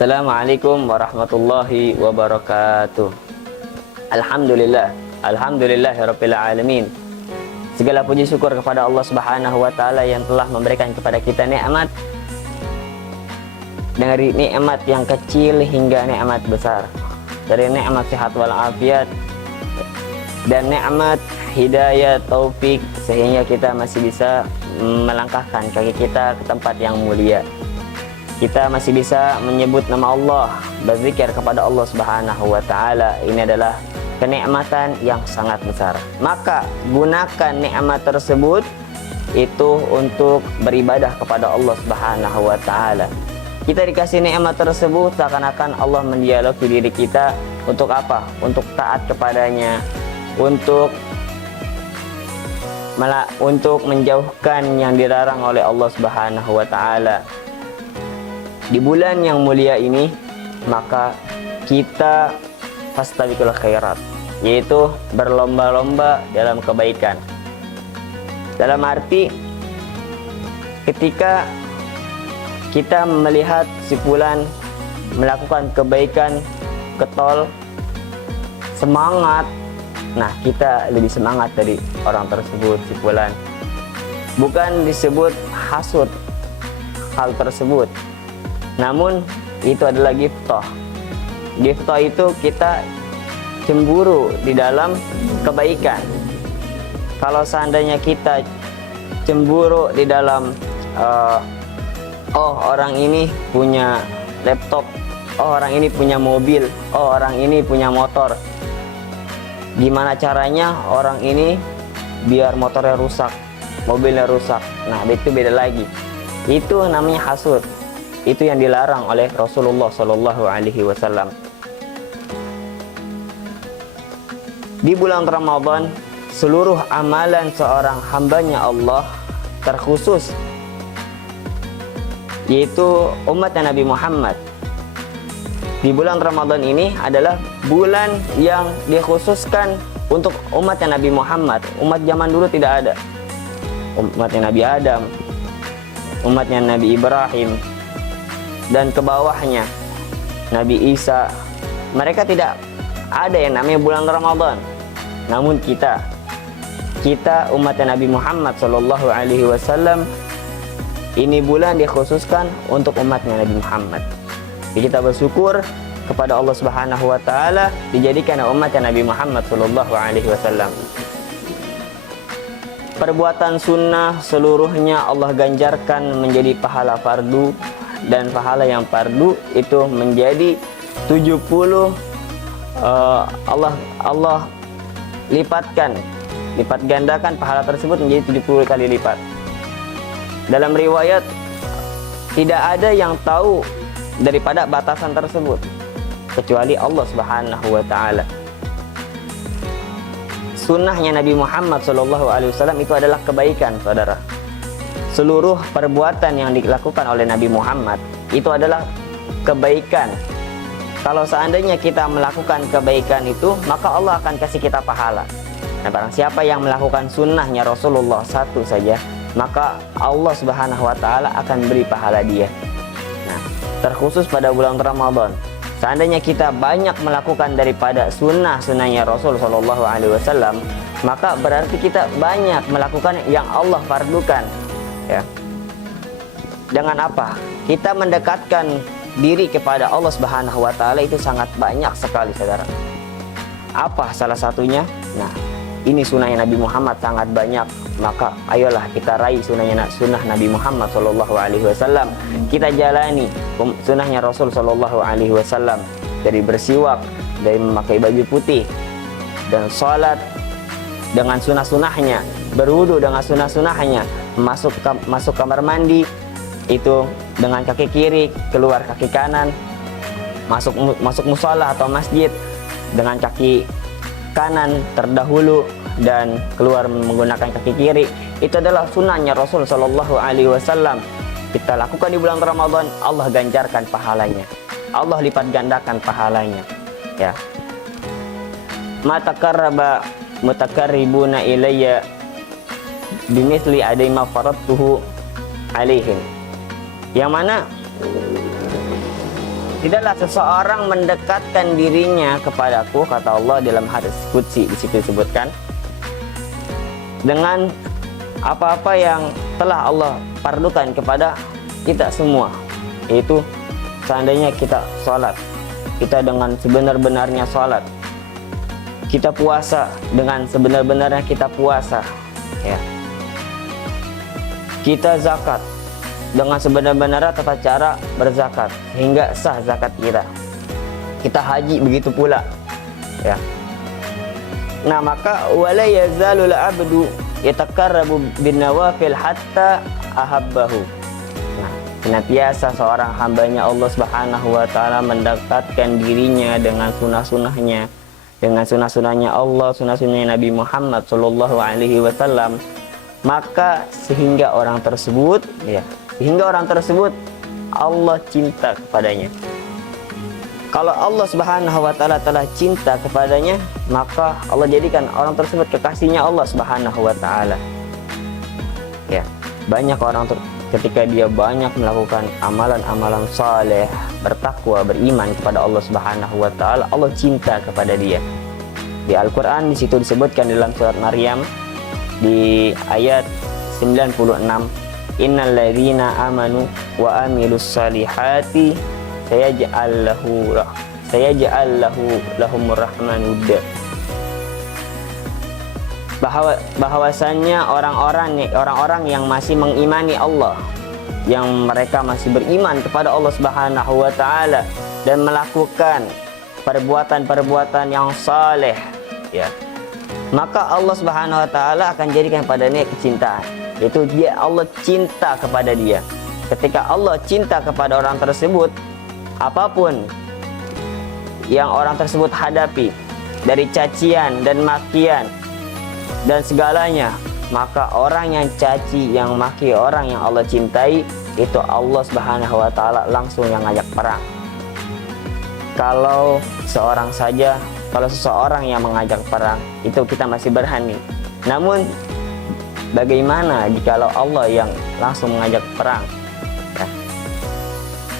Assalamualaikum warahmatullahi wabarakatuh. Alhamdulillahirabbil alamin. Segala puji syukur kepada Allah Subhanahu wa taala yang telah memberikan kepada kita nikmat, dari nikmat yang kecil hingga nikmat besar, dari nikmat sehat wal afiat dan nikmat hidayah taufik, sehingga kita masih bisa melangkahkan kaki kita ke tempat yang mulia. Kita masih bisa menyebut nama Allah, berzikir kepada Allah Subhanahu wa taala. Ini adalah kenikmatan yang sangat besar. Maka gunakan nikmat tersebut itu untuk beribadah kepada Allah Subhanahu wa taala. Kita dikasih nikmat tersebut seakan-akan Allah mendialogi diri kita untuk apa? Untuk taat kepadanya, untuk menjauhkan yang dilarang oleh Allah Subhanahu wa taala. Di bulan yang mulia ini, maka kita fastabiqul khairat, yaitu berlomba-lomba dalam kebaikan. Dalam arti ketika kita melihat si fulan melakukan kebaikan, getol, semangat, nah kita lebih semangat dari orang tersebut, si fulan. Bukan disebut hasud hal tersebut, namun itu adalah ghibthah. Ghibthah itu kita cemburu di dalam kebaikan. Kalau seandainya kita cemburu di dalam oh orang ini punya laptop, oh orang ini punya mobil, oh orang ini punya motor, gimana caranya orang ini biar motornya rusak, mobilnya rusak, nah itu beda lagi. Itu namanya hasud. Itu yang dilarang oleh Rasulullah Shallallahu Alaihi Wasallam. Di bulan Ramadan, seluruh amalan seorang hambanya Allah, terkhusus yaitu umat Nabi Muhammad. Di bulan Ramadan ini adalah bulan yang dikhususkan untuk umat Nabi Muhammad. Umat zaman dulu tidak ada. Umatnya Nabi Adam, umatnya Nabi Ibrahim, dan ke bawahnya Nabi Isa, mereka tidak ada yang namanya bulan Ramadan. Namun kita umat Nabi Muhammad Shallallahu Alaihi Wasallam, ini bulan dikhususkan untuk umatnya Nabi Muhammad. Jadi kita bersyukur kepada Allah Subhanahu Wa Taala dijadikan umatnya Nabi Muhammad Shallallahu Alaihi Wasallam. Perbuatan sunnah seluruhnya Allah ganjarkan menjadi pahala fardu, dan pahala yang fardu itu menjadi 70. Allah lipat gandakan pahala tersebut menjadi 70 kali lipat. Dalam riwayat tidak ada yang tahu daripada batasan tersebut kecuali Allah Subhanahu wa taala. Sunnahnya Nabi Muhammad SAW itu adalah kebaikan, saudara. Seluruh perbuatan yang dilakukan oleh Nabi Muhammad itu adalah kebaikan. Kalau seandainya kita melakukan kebaikan itu, maka Allah akan kasih kita pahala. Nah, barang siapa yang melakukan sunnahnya Rasulullah satu saja, maka Allah Subhanahu wa taala akan beri pahala dia. Nah, terkhusus pada bulan Ramadan, seandainya kita banyak melakukan daripada sunnahnya Rasul Shallallahu Alaihi Wasallam, maka berarti kita banyak melakukan yang Allah fardukan. Ya. Dengan apa? Kita mendekatkan diri kepada Allah Subhanahu wa taala itu sangat banyak sekali, saudara. Apa salah satunya? Nah, ini sunnahnya Nabi Muhammad sangat banyak. Maka ayolah kita raih sunnah Nabi Muhammad Shallallahu Alaihi Wasallam. Kita jalani sunnahnya Rasul Shallallahu Alaihi Wasallam, dari bersiwak, dari memakai baju putih, dan sholat dengan sunnah-sunnahnya, berwudu dengan sunnah-sunnahnya, masuk kamar mandi itu dengan kaki kiri, keluar kaki kanan, masuk musola atau masjid dengan kaki kanan terdahulu dan keluar menggunakan kaki kiri. Itu adalah sunnahnya Rasul Shallallahu Alaihi Wasallam. Kita lakukan di bulan Ramadan, Allah ganjarkan pahalanya, Allah lipat gandakan pahalanya. Ya. Ma taqarraba mutakarribuna ilayya bimithli adima faradtuhu alaihim. Yang mana tidaklah seseorang mendekatkan dirinya kepadaku, kata Allah dalam hadis qudsi, di situ disebutkan, dengan apa-apa yang telah Allah fardukan kepada kita semua, yaitu seandainya kita sholat, kita dengan sebenar-benarnya sholat, kita puasa dengan sebenar-benarnya kita puasa, ya, kita zakat dengan sebenar-benarnya tata cara berzakat hingga sah zakat kita haji begitu pula, ya. Nah, maka wala yazalul abdu yataqarrabu bin nawafil hatta ahabbahu. Nah, senantiasa seorang hambanya Allah Subhanahu wa taala mendekatkan dirinya dengan sunah-sunahnya, dengan sunah-sunahnya Allah, sunah-sunahnya Nabi Muhammad sallallahu alaihi wasallam, maka sehingga orang tersebut, ya, sehingga orang tersebut Allah cinta kepadanya. Kalau Allah Subhanahu wa taala telah cinta kepadanya, maka Allah jadikan orang tersebut kekasihnya Allah Subhanahu wa taala. Ya, banyak orang ketika dia banyak melakukan amalan-amalan saleh, bertakwa, beriman kepada Allah Subhanahu wa taala, Allah cinta kepada dia. Di Al-Qur'an di situ disebutkan dalam surat Maryam di ayat 96, innal ladzina amanu wa amilus salihati sayaj'al lahumur rahmanu wudda. Bahwasannya orang-orang yang masih mengimani Allah, yang mereka masih beriman kepada Allah Subhanahu wa taala dan melakukan perbuatan-perbuatan yang saleh, ya, maka Allah Subhanahu wa taala akan jadikan padanya kecintaan, yaitu Allah cinta kepada dia. Ketika Allah cinta kepada orang tersebut, apapun yang orang tersebut hadapi dari cacian dan makian dan segalanya, maka orang yang caci, yang maki orang yang Allah cintai, itu Allah Subhanahu wa taala langsung yang ngajak perang. Kalau seseorang yang mengajak perang, itu kita masih berani. Namun bagaimana jikalau Allah yang langsung mengajak perang? Ya.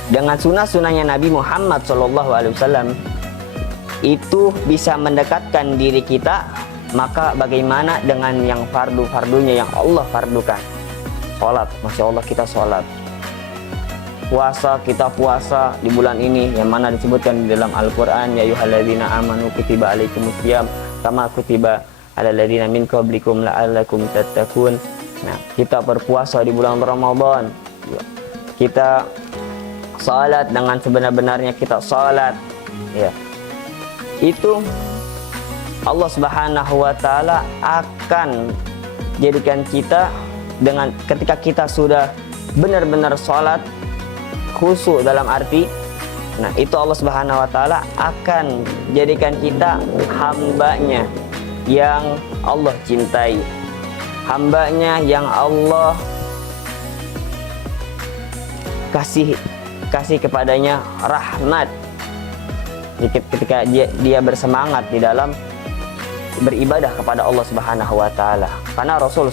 Dengan sunnah-sunnahnya Nabi Muhammad SAW itu bisa mendekatkan diri kita, maka bagaimana dengan yang fardu-fardunya yang Allah fardukan? Sholat, Masya Allah kita sholat. Puasa, kita puasa di bulan ini, yang mana disebutkan di dalam Al-Quran, ya ayyuhalladzina amanu kutiba alaikumusiyam kama kutiba alal ladzina min qablikum la'allakum tattaqun. Nah, kita berpuasa di bulan Ramadan, kita salat dengan sebenar-benarnya kita salat, ya, itu Allah Subhanahu wa taala akan jadikan kita dengan ketika kita sudah benar-benar salat khusyuk dalam arti, nah itu Allah Subhanahu wa taala akan jadikan kita hambanya yang Allah cintai, hambanya yang Allah kasih kepadanya rahmat ketika dia bersemangat di dalam beribadah kepada Allah Subhanahu wa taala. Karena Rasulullah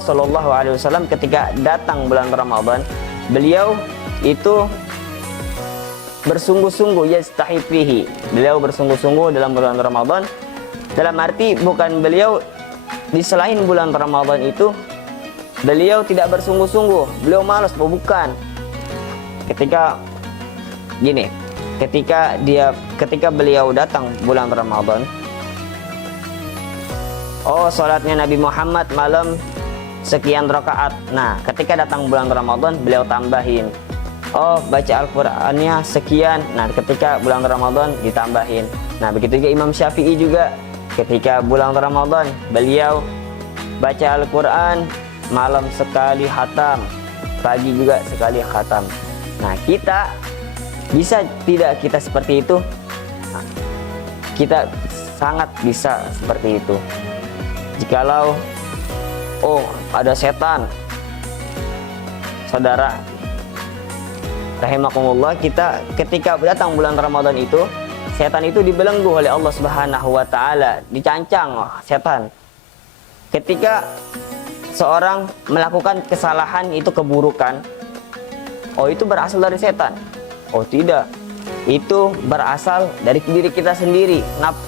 sallallahu alaihi wasallam ketika datang bulan Ramadan, beliau itu bersungguh-sungguh yastahid fihi. Beliau bersungguh-sungguh dalam bulan Ramadan. Dalam arti bukan beliau di selain bulan Ramadan itu beliau tidak bersungguh-sungguh, beliau malas, bukan. Ketika beliau datang bulan Ramadan, sholatnya Nabi Muhammad malam sekian rakaat. Nah, ketika datang bulan Ramadan beliau tambahin. Baca Al-Qur'annya sekian. Nah, ketika bulan Ramadan ditambahin. Nah, begitu juga Imam Syafi'i juga. Ketika bulan Ramadan beliau baca Al-Qur'an malam sekali khatam, pagi juga sekali khatam. Nah, kita bisa tidak kita seperti itu? Nah, kita sangat bisa seperti itu. Jikalau ada setan, saudara rahimakumullah, kita ketika datang bulan Ramadan itu, setan itu dibelenggu oleh Allah Subhanahu wa taala, dicancang setan. Ketika seorang melakukan kesalahan, itu keburukan, Oh, itu berasal dari setan. Oh, tidak. Itu berasal dari diri kita sendiri,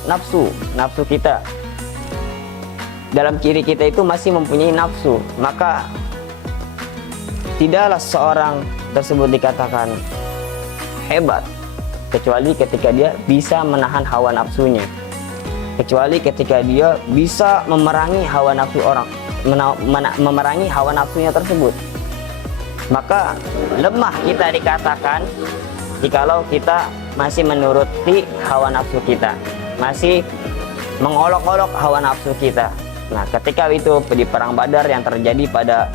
nafsu kita. Dalam diri kita itu masih mempunyai nafsu, maka tidaklah seorang tersebut dikatakan hebat kecuali ketika dia bisa menahan hawa nafsunya, kecuali ketika dia bisa memerangi hawa nafsu orang, memerangi hawa nafsunya tersebut. Maka lemah kita dikatakan jikalau kita masih menuruti hawa nafsu kita, masih mengolok-olok hawa nafsu kita. Nah, ketika itu di perang Badar yang terjadi pada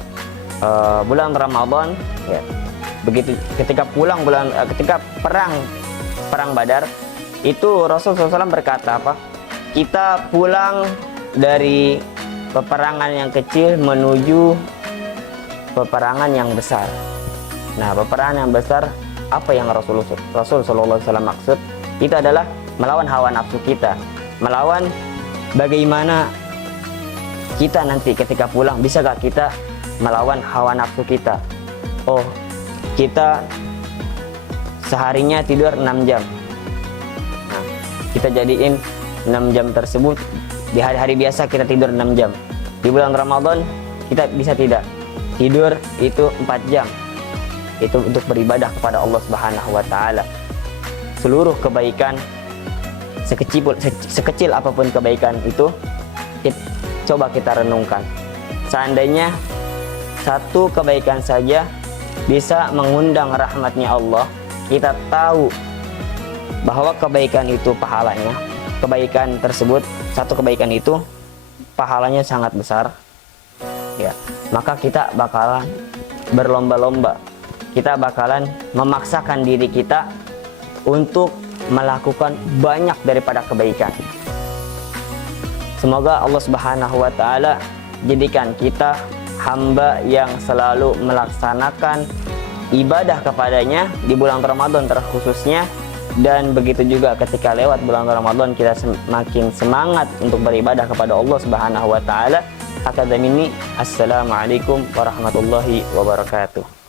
bulan Ramadan, ya, begitu ketika ketika perang Badar itu Rasulullah SAW berkata apa? Kita pulang dari peperangan yang kecil menuju peperangan yang besar. Nah, peperangan yang besar apa yang Rasul Sallallahu Alaihi Wasallam maksud? Itu adalah melawan hawa nafsu kita, melawan bagaimana kita nanti ketika pulang, bisa gak kita melawan hawa nafsu kita? Oh, kita seharinya tidur 6 jam. Nah, kita jadiin 6 jam tersebut di hari-hari biasa kita tidur 6 jam. Di bulan Ramadan kita bisa tidak tidur itu 4 jam. Itu untuk beribadah kepada Allah Subhanahu wa taala. Seluruh kebaikan sekecil apapun kebaikan itu coba kita renungkan. Seandainya satu kebaikan saja bisa mengundang rahmatnya Allah, kita tahu bahwa kebaikan itu pahalanya, kebaikan tersebut, satu kebaikan itu pahalanya sangat besar, ya, maka kita bakalan berlomba-lomba, kita bakalan memaksakan diri kita untuk melakukan banyak daripada kebaikan. Semoga Allah Subhanahu wa taala jadikan kita hamba yang selalu melaksanakan ibadah kepadanya di bulan Ramadan terkhususnya, dan begitu juga ketika lewat bulan Ramadan kita semakin semangat untuk beribadah kepada Allah Subhanahu wa taala. Hakadha minni, assalamualaikum warahmatullahi wabarakatuh.